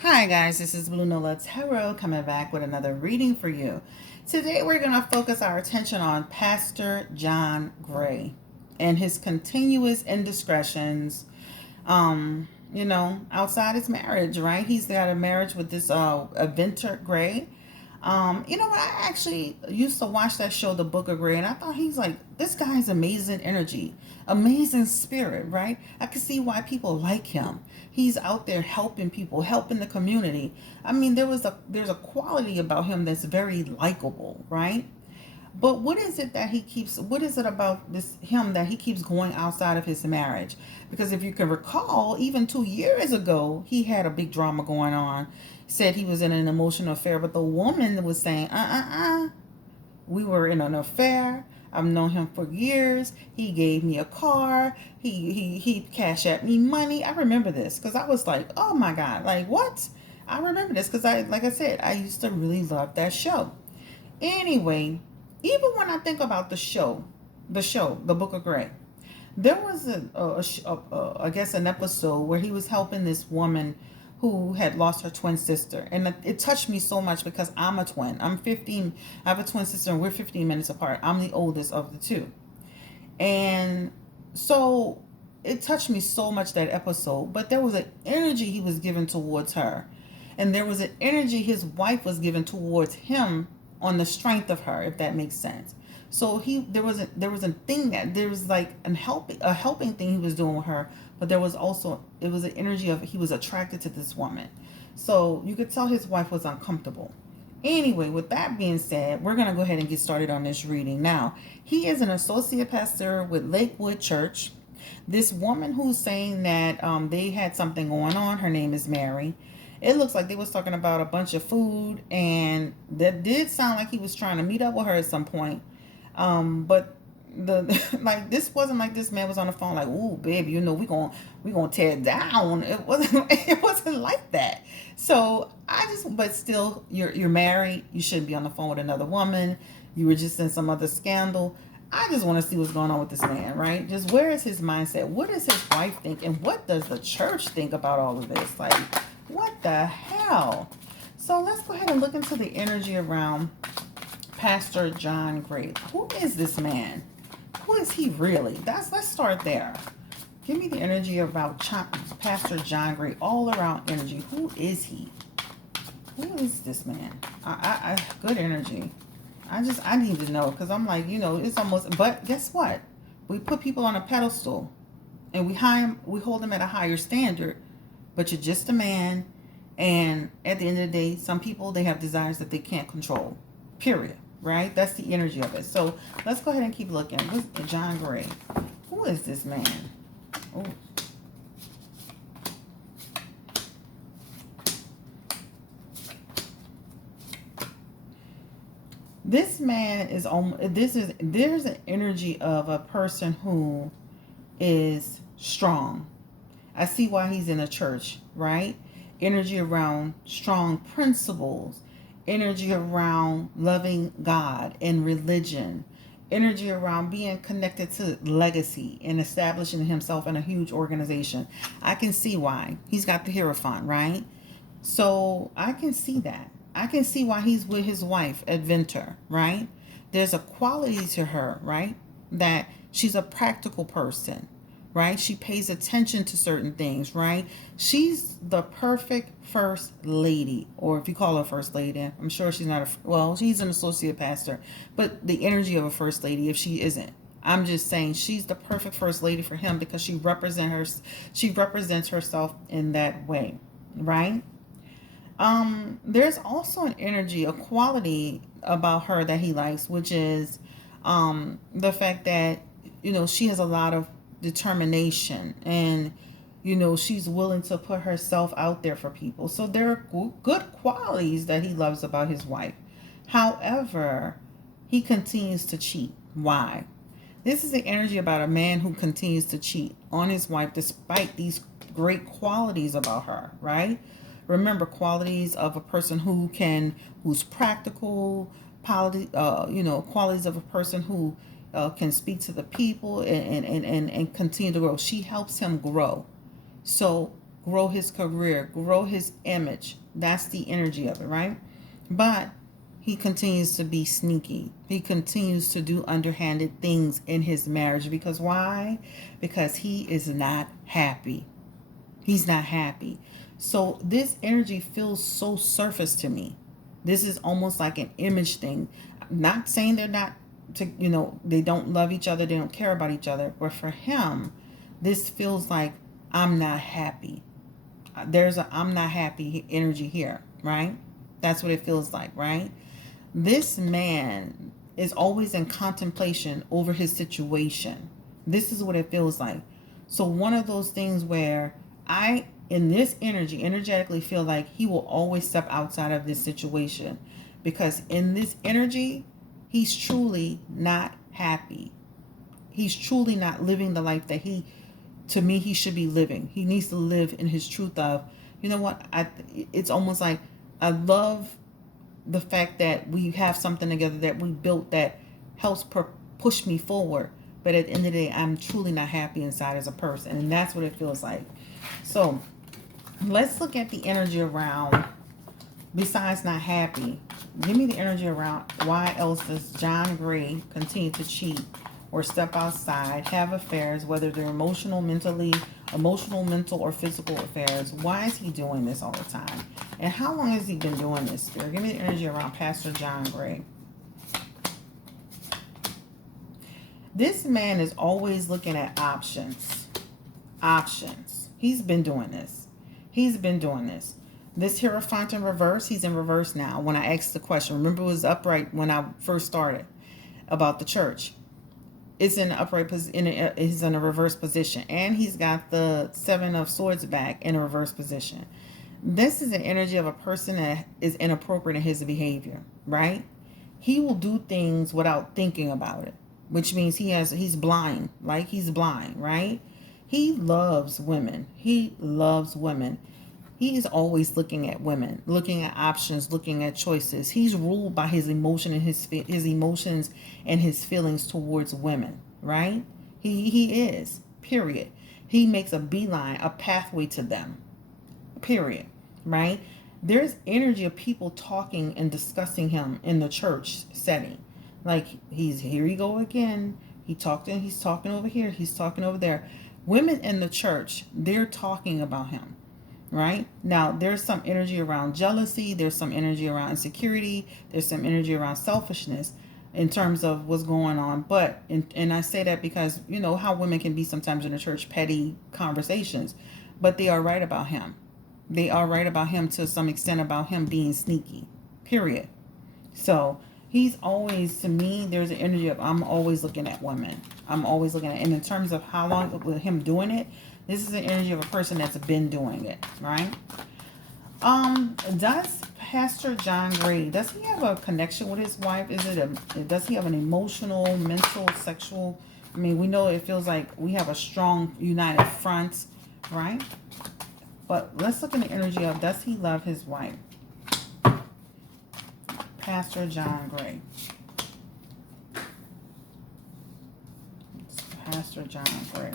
Hi guys, this is Blue Nola Tarot coming back with another reading for you. Today we're going to focus our attention on Pastor John Gray and his continuous indiscretions, outside his marriage, right? He's got a marriage with this Aventer Gray. I actually used to watch that show, The Book of Gray, and I thought he's like, this guy's amazing energy, amazing spirit, right? I can see why people like him. He's out there helping people, helping the community. I mean, there's a quality about him that's very likable, right? But what is it that he keeps? What is it about this him that he keeps going outside of his marriage? Because if you can recall, even 2 years ago, he had a big drama going on. Said he was in an emotional affair, but the woman was saying, we were in an affair. I've known him for years. He gave me a car. He cashed at me money. I remember this because I was like, oh my god, like what? I remember this because like I said, I used to really love that show. Anyway, even when I think about The Book of Gray, there was I guess an episode where he was helping this woman who had lost her twin sister, and it touched me so much because I'm a twin. I'm 15. I have a twin sister, and we're 15 minutes apart. I'm the oldest of the two, and so it touched me so much that episode. But there was an energy he was giving towards her, and there was an energy his wife was giving towards him on the strength of her, if that makes sense. So there was a thing that there was like a helping thing he was doing with her, but there was also it was an energy of he was attracted to this woman. So you could tell his wife was uncomfortable. Anyway, with that being said, we're going to go ahead and get started on this reading. Now, he is an associate pastor with Lakewood Church. This woman who's saying that they had something going on, her name is Mary. It looks like they was talking about a bunch of food, and that did sound like he was trying to meet up with her at some point. But the like this wasn't like this man was on the phone like, "Ooh, baby, we gonna tear it down." It wasn't like that. So but still, you're married. You shouldn't be on the phone with another woman. You were just in some other scandal. I just want to see what's going on with this man, right? Just where is his mindset? What does his wife think? And what does the church think about all of this? Like, what the hell? So let's go ahead and look into the energy around Pastor John Gray. Who is this man? Who is he really? Let's start there. Give me the energy about Pastor John Gray. All around energy. Who is he? Who is this man? Good energy. I need to know because I'm like, it's almost. But guess what? We put people on a pedestal, and we hold them at a higher standard. But you're just a man, and at the end of the day, some people they have desires that they can't control. Period. Right? That's the energy of it. So let's go ahead and keep looking. What's John Gray? Who is this man? Oh, this man is on. There's an energy of a person who is strong. I see why he's in a church, right? Energy around strong principles, energy around loving God and religion, energy around being connected to legacy and establishing himself in a huge organization. I can see why. He's got the Hierophant, right? So I can see that. I can see why he's with his wife, Aventer, right? There's a quality to her, right? That she's a practical person, right? She pays attention to certain things, right? She's the perfect first lady, or if you call her first lady, I'm sure she's not she's an associate pastor, but the energy of a first lady, if she isn't. I'm just saying she's the perfect first lady for him because she represents herself in that way, right? There's also an energy, a quality about her that he likes, which is the fact that she has a lot of determination, and she's willing to put herself out there for people. So there are good qualities that he loves about his wife. However, he continues to cheat. Why? This is the energy about a man who continues to cheat on his wife despite these great qualities about her, right? Remember, qualities of a person who's practical, qualities of a person who can speak to the people and continue to grow. She helps him grow. So grow his career, grow his image. That's the energy of it, right? But he continues to be sneaky. He continues to do underhanded things in his marriage. Because why? Because he is not happy. He's not happy. So this energy feels so surface to me. This is almost like an image thing. I'm not saying they're not they don't love each other, they don't care about each other, but for him, this feels like I'm not happy. There's a I'm not happy energy here, right? That's what it feels like, right? This man is always in contemplation over his situation. This is what it feels like. So one of those things where I, in this energy, energetically feel like he will always step outside of this situation, because in this energy, he's truly not happy. He's truly not living the life that to me, he should be living. He needs to live in his truth of, you know what? It's almost like I love the fact that we have something together that we built that helps push me forward. But at the end of the day, I'm truly not happy inside as a person. And that's what it feels like. So let's look at the energy around, besides not happy. Give me the energy around why else does John Gray continue to cheat or step outside, have affairs, whether they're emotional, mental, or physical affairs. Why is he doing this all the time? And how long has he been doing this, Spirit? Give me the energy around Pastor John Gray. This man is always looking at options. Options. He's been doing this. He's been doing this. This Hierophant in reverse, he's in reverse now. When I asked the question, remember it was upright when I first started about the church. It's in the upright position. He's in a reverse position, and he's got the Seven of Swords back in a reverse position. This is an energy of a person that is inappropriate in his behavior, right? He will do things without thinking about it, which means he's blind, like he's blind, right? He loves women. He loves women. He is always looking at women, looking at options, looking at choices. He's ruled by his emotion and his emotions and his feelings towards women, right? He is, period. He makes a beeline, a pathway to them, period, right? There's energy of people talking and discussing him in the church setting. Like, here you go again. He's talking over here. He's talking over there. Women in the church, they're talking about him. Right? Now, there's some energy around jealousy. There's some energy around insecurity. There's some energy around selfishness in terms of what's going on. But, and I say that because, you know, how women can be sometimes in the church, petty conversations. But they are right about him. They are right about him to some extent, about him being sneaky. Period. So, he's always, to me, there's an energy of I'm always looking at women. I'm always looking at, and in terms of how long with him doing it, this is the energy of a person that's been doing it, right? Does Pastor John Gray, does he have a connection with his wife? Does he have an emotional, mental, sexual? I mean, we know it feels like we have a strong, united front, right? But let's look at the energy of, does he love his wife? Pastor John Gray. Pastor John Gray.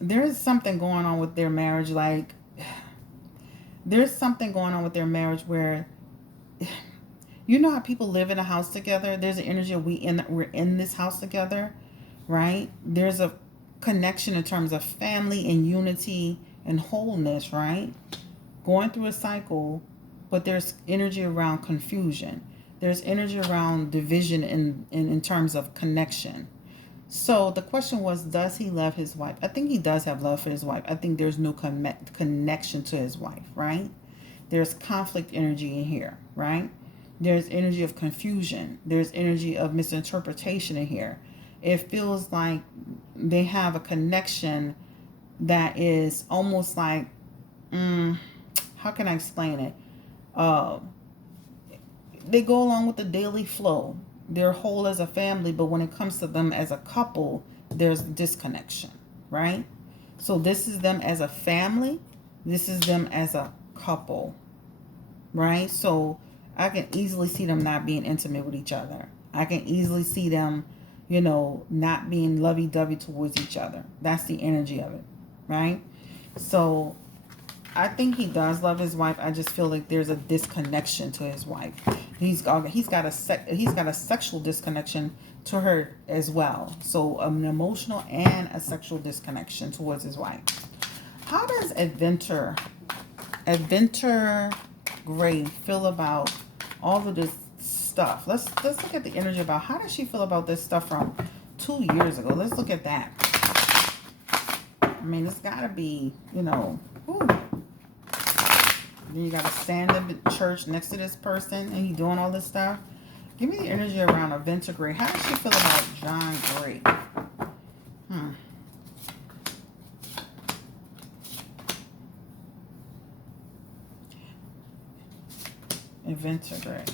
There's something going on with their marriage. Like, there's something going on with their marriage where, you know how people live in a house together. There's an energy of we're in this house together, right? There's a connection in terms of family and unity and wholeness, right? Going through a cycle, but there's energy around confusion. There's energy around division in terms of connection. So the question was, does he love his wife? I think he does have love for his wife. I think there's no connection to his wife, right? There's conflict energy in here, right? There's energy of confusion. There's energy of misinterpretation in here. It feels like they have a connection that is almost like, how can I explain it? They go along with the daily flow. They're whole as a family, but when it comes to them as a couple, there's disconnection, right? So this is them as a family. This is them as a couple, right? So I can easily see them not being intimate with each other. I can easily see them, you know, not being lovey-dovey towards each other. That's the energy of it, right? So I think he does love his wife. I just feel like there's a disconnection to his wife. He's got a sexual disconnection to her as well. So an emotional and a sexual disconnection towards his wife. How does Aventer Gray feel about all of this stuff? Let's look at the energy about how does she feel about this stuff from 2 years ago. Let's look at that. I mean, it's got to be, you know, ooh. Then you got to stand in the church next to this person and he doing all this stuff. Give me the energy around Aventer Gray. How does she feel about John Gray? Aventer Gray.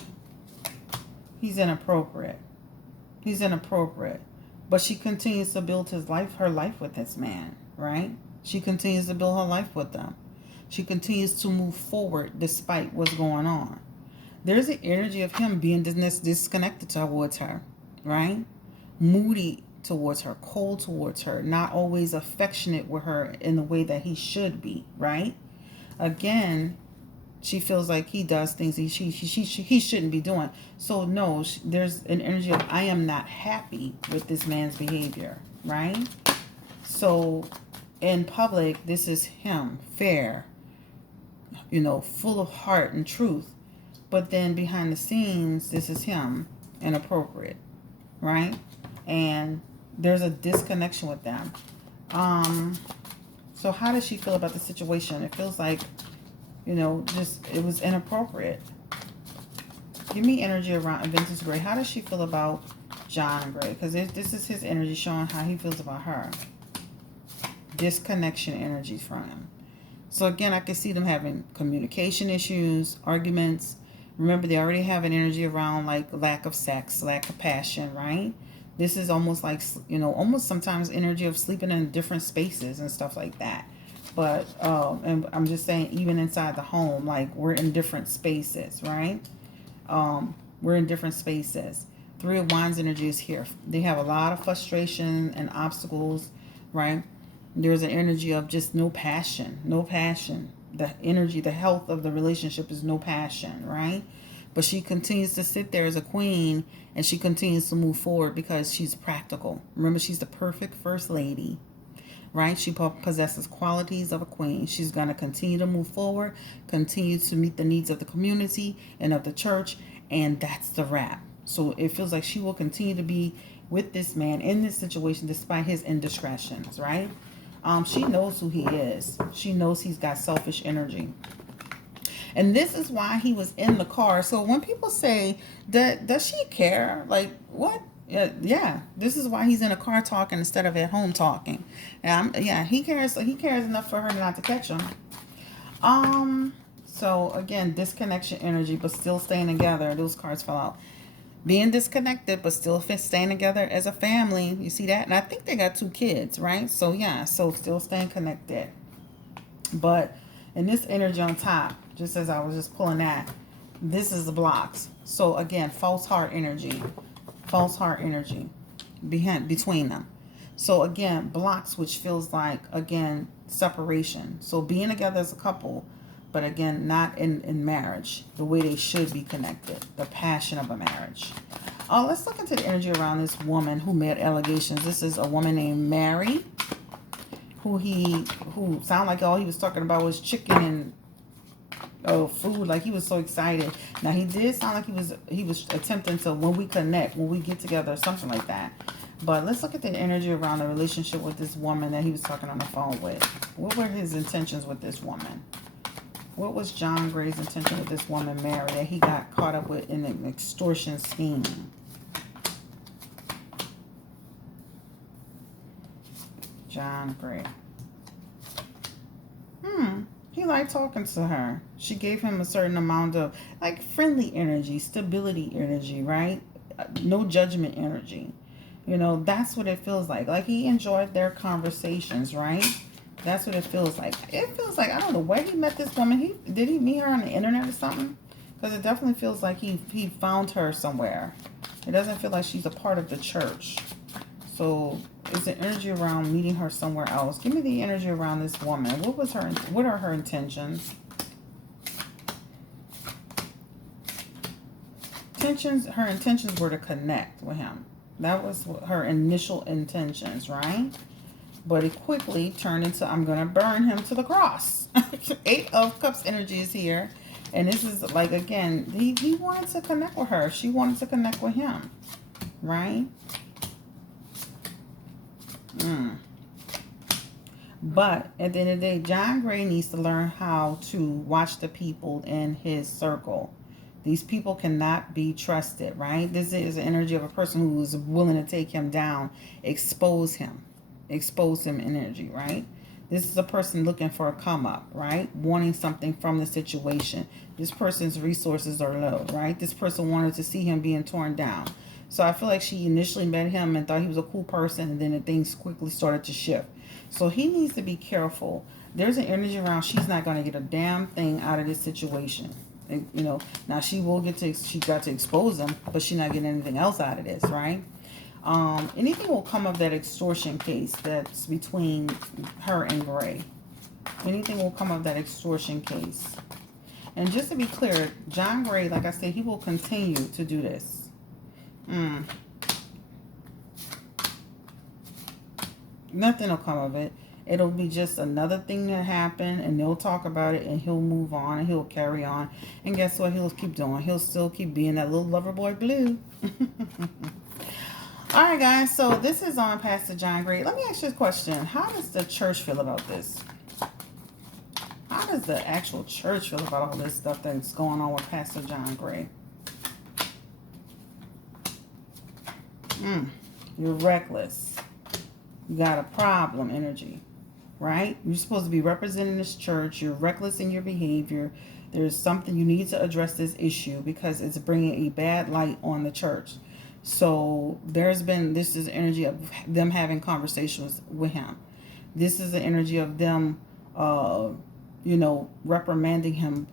He's inappropriate. He's inappropriate. But she continues to build her life with this man, right? She continues to build her life with them. She continues to move forward despite what's going on. There's an energy of him being disconnected towards her, right? Moody towards her, cold towards her, not always affectionate with her in the way that he should be, right? Again, she feels like he does things he shouldn't be doing. So no, there's an energy of I am not happy with this man's behavior, right? So in public, this is him, fair, you know, full of heart and truth. But then behind the scenes, this is him, inappropriate, right? And there's a disconnection with them. So how does she feel about the situation? It feels like, you know, just it was inappropriate. Give me energy around Aventer Gray. How does she feel about John Gray? Because this is his energy showing how he feels about her. Disconnection energy from him. So again, I can see them having communication issues, arguments. Remember, they already have an energy around like lack of sex, lack of passion, right? This is almost like, you know, almost sometimes energy of sleeping in different spaces and stuff like that. But, and I'm just saying, even inside the home, like we're in different spaces, right? We're in different spaces. Three of Wands energy is here. They have a lot of frustration and obstacles, right? There's an energy of just no passion, no passion. The energy, the health of the relationship is no passion, right? But she continues to sit there as a queen and she continues to move forward because she's practical. Remember, she's the perfect first lady, right? She possesses qualities of a queen. She's going to continue to move forward, continue to meet the needs of the community and of the church, and that's the wrap. So it feels like she will continue to be with this man in this situation despite his indiscretions, right? She knows who he is. She knows he's got selfish energy. And this is why he was in the car. So when people say, does she care? Like, what? Yeah, this is why he's in a car talking instead of at home talking. Yeah, he cares. He cares enough for her not to catch him. So again, disconnection energy, but still staying together. Those cards fell out. Being disconnected, but still staying together as a family. You see that? And I think they got 2 kids, right? So yeah, so still staying connected. But in this energy on top, just as I was just pulling that, this is the blocks. So again, false heart energy. False heart energy between them. So again, blocks, which feels like, again, separation. So being together as a couple, but again, not in marriage, the way they should be connected, the passion of a marriage. Let's look into the energy around this woman who made allegations. This is a woman named Mary, who sounded like all he was talking about was chicken and food. Like he was so excited. Now he did sound like he was attempting to, when we connect, when we get together, something like that. But let's look at the energy around the relationship with this woman that he was talking on the phone with. What were his intentions with this woman? What was John Gray's intention with this woman, Mary, that he got caught up with in an extortion scheme? John Gray. He liked talking to her. She gave him a certain amount of, like, friendly energy, stability energy, right? No judgment energy. You know, that's what it feels like. Like, he enjoyed their conversations, right? That's what it feels like. It feels like, I don't know where he met this woman. Did he meet her on the internet or something? Because it definitely feels like he found her somewhere. It doesn't feel like she's a part of the church. So is the energy around meeting her somewhere else? Give me the energy around this woman. What are her intentions? Her intentions were to connect with him. That was her initial intentions, right? But it quickly turned into, I'm going to burn him to the cross. Eight of Cups energy is here. And this is like, again, he wanted to connect with her. She wanted to connect with him, right? But at the end of the day, John Gray needs to learn how to watch the people in his circle. These people cannot be trusted, right? This is the energy of a person who is willing to take him down, expose him in energy, right? This is a person looking for a come up, right? Wanting something from the situation. This person's resources are low, right? This person wanted to see him being torn down. So I feel like she initially met him and thought he was a cool person, and then the things quickly started to shift. So he needs to be careful. There's an energy around she's not going to get a damn thing out of this situation. Now she got to expose him, but she's not getting anything else out of this, right? Anything will come of that extortion case that's between her and Gray. Anything will come of that extortion case. And just to be clear, John Gray, like I said, he will continue to do this. Nothing will come of it. It'll be just another thing that happened, and they'll talk about it, and he'll move on, and he'll carry on. And guess what? He'll keep doing. He'll still keep being that little lover boy blue. All right, guys. So this is on Pastor John Gray. Let me ask you a question. How does the church feel about this? How does the actual church feel about all this stuff that's going on with Pastor John Gray? You're reckless. You got a problem energy, right? You're supposed to be representing this church. You're reckless in your behavior. There's something you need to address this issue because it's bringing a bad light on the church. So this is energy of them having conversations with him. This is the energy of them, reprimanding him,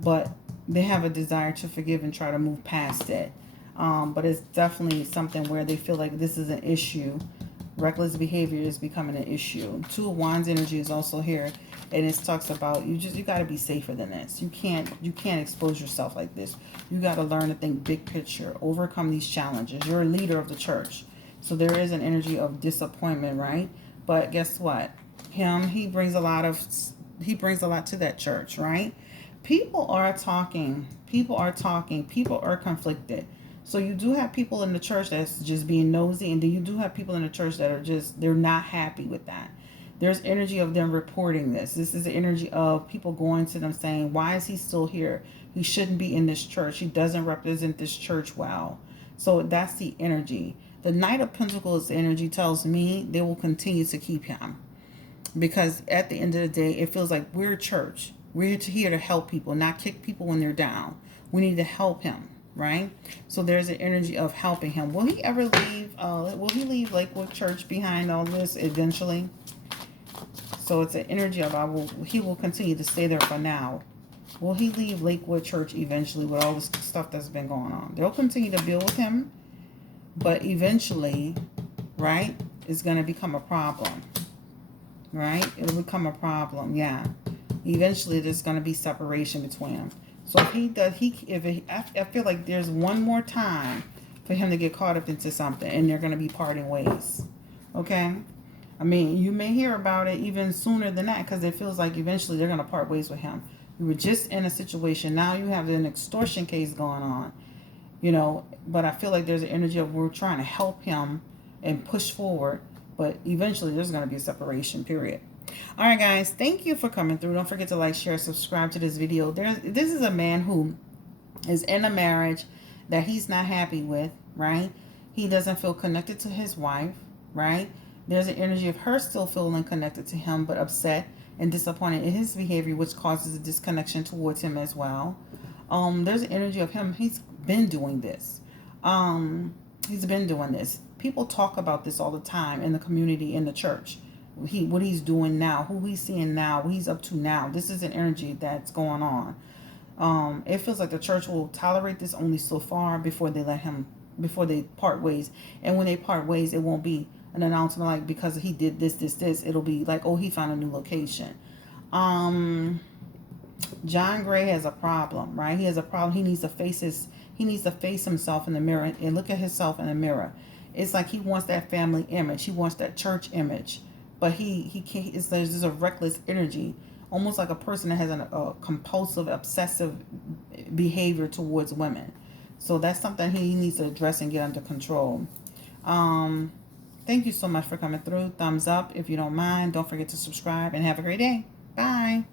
but they have a desire to forgive and try to move past it. But it's definitely something where they feel like this is an issue. Reckless behavior is becoming an issue. Two of Wands energy is also here, and it talks about you got to be safer than this. You can't expose yourself like this. You got to learn to think big picture, overcome these challenges. You're a leader of the church, so there is an energy of disappointment, right? But guess what? He brings a lot to that church, right? People are talking. People are conflicted. So you do have people in the church that's just being nosy, and then you do have people in the church that are they're not happy with that. There's energy of them reporting this. This is the energy of people going to them saying, why is he still here? He shouldn't be in this church. He doesn't represent this church well. So that's the energy. The Knight of Pentacles energy tells me they will continue to keep him. Because at the end of the day, it feels like we're a church. We're here to help people, not kick people when they're down. We need to help him. Right? So there's an energy of helping him. Will he ever leave? Will he leave Lakewood Church behind all this eventually? So it's an energy of he will continue to stay there for now. Will he leave Lakewood Church eventually with all this stuff that's been going on? They'll continue to build with him, but eventually, right, it's going to become a problem. Right? It'll become a problem. Yeah. Eventually, there's going to be separation between them. So I feel like there's one more time for him to get caught up into something, and they're going to be parting ways. Okay? I mean, you may hear about it even sooner than that, because it feels like eventually they're going to part ways with him. You were just in a situation. Now you have an extortion case going on. But I feel like there's an energy of we're trying to help him and push forward, but eventually there's going to be a separation, period. All right, guys, thank you for coming through. Don't forget to like, share, subscribe to this video. This is a man who is in a marriage that he's not happy with, right? He doesn't feel connected to his wife, right? There's an energy of her still feeling connected to him, but upset and disappointed in his behavior, which causes a disconnection towards him as well. There's an energy of him. He's been doing this. People talk about this all the time in the community, in the church. What he's doing now, who he's seeing now, what he's up to now. This is an energy that's going on. It feels like the church will tolerate this only so far before they part ways. And when they part ways, it won't be an announcement like because he did this, it'll be like, oh, he found a new location. Um, John Gray has a problem, right? He has a problem. He needs to face himself in the mirror and look at himself in the mirror. It's like he wants that family image. He wants that church image, but he can't. There's just a reckless energy, almost like a person that has a compulsive, obsessive behavior towards women. So that's something he needs to address and get under control. Um, Thank you so much for coming through. Thumbs up if you don't mind. Don't forget to subscribe and have a great day. Bye.